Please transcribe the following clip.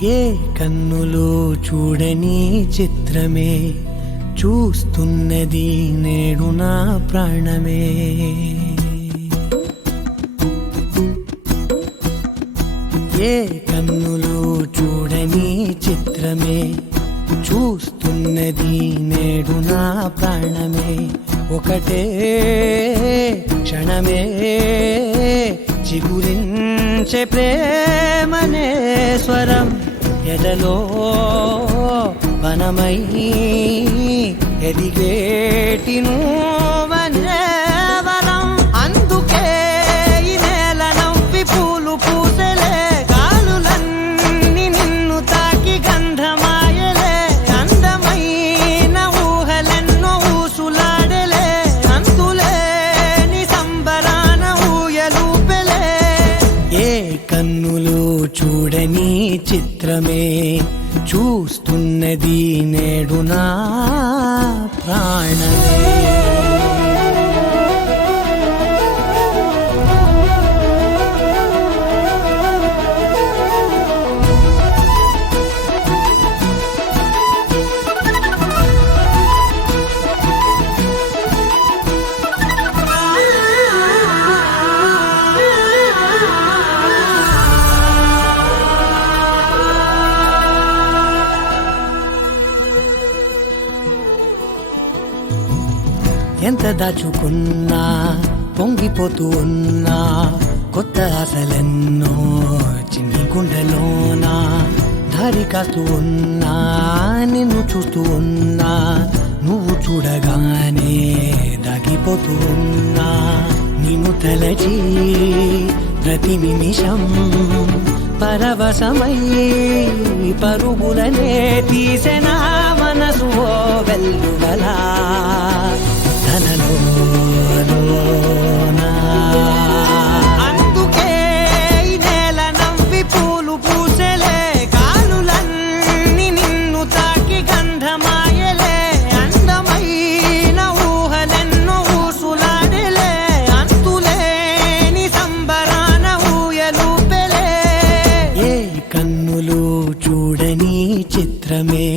ఏ కన్నులు చూడని చిత్రమే చూస్తున్నది నేడు నా ప్రాణమే. ఏ కన్నులు చూడని చిత్రమే చూస్తున్నది నేడు నా ప్రాణమే. ఒకటే క్షణమే చిగురించే ప్రేమనే స్వరం ఎదలో వనమై ఎదిగేటి నువ్వనే వరం. అందుకే ఈ నేల నవ్వి పూలు పూసెలే, గాలులన్నీ నిన్ను తాకి గంధమాయలే. అందమైన ఊహలెన్నో ఊసులాడలే, అంతులేని సంబరాన ఊయలూపెలే. ఏ కన్నులు చూడని చిత్రమే చూస్తున్నది నేడు నా ప్రాణమే. ఎంత దాచుకున్నా పొంగిపోతూ ఉన్నా, కొత్త ఆశలెన్నో చిన్ని గుండెలోనా. దారి కాస్తూ ఉన్నా, నిన్ను చూస్తూ ఉన్నా, నువ్వు చూడగానే దాగిపోతూ ఉన్నా. నిన్ను తలచి ప్రతి నిమిషం పరవశమై పరుగులనే తీసెనా మనసు ఓ వెల్లువలా తనలోనా. అందుకే ఈ నేల నవ్వి పూలు పూసెలే, గాలులన్నీ నిన్ను తాకి గంధమాయలే. అందమైన ఊహలెన్నో ఊసులాడలే, అంతులేని సంబరాన ఊయలూపెలే. ఏ కన్నులు చూడని చిత్రమే